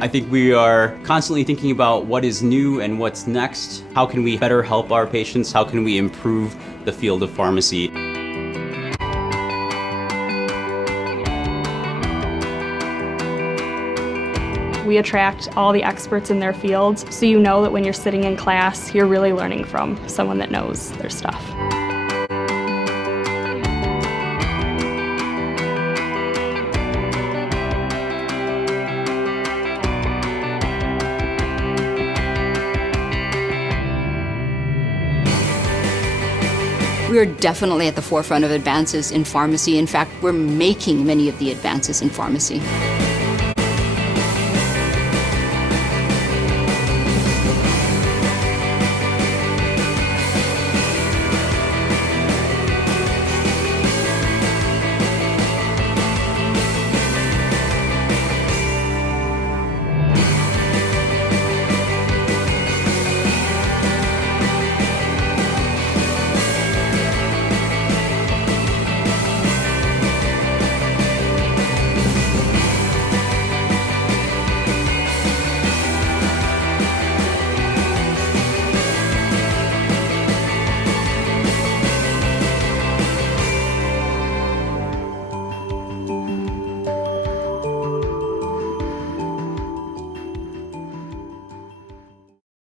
I think we are constantly thinking about what is new and what's next. How can we better help our patients? How can we improve the field of pharmacy? We attract all the experts in their fields, so you know that when you're sitting in class, you're really learning from someone that knows their stuff. We are definitely at the forefront of advances in pharmacy. In fact, we're making many of the advances in pharmacy.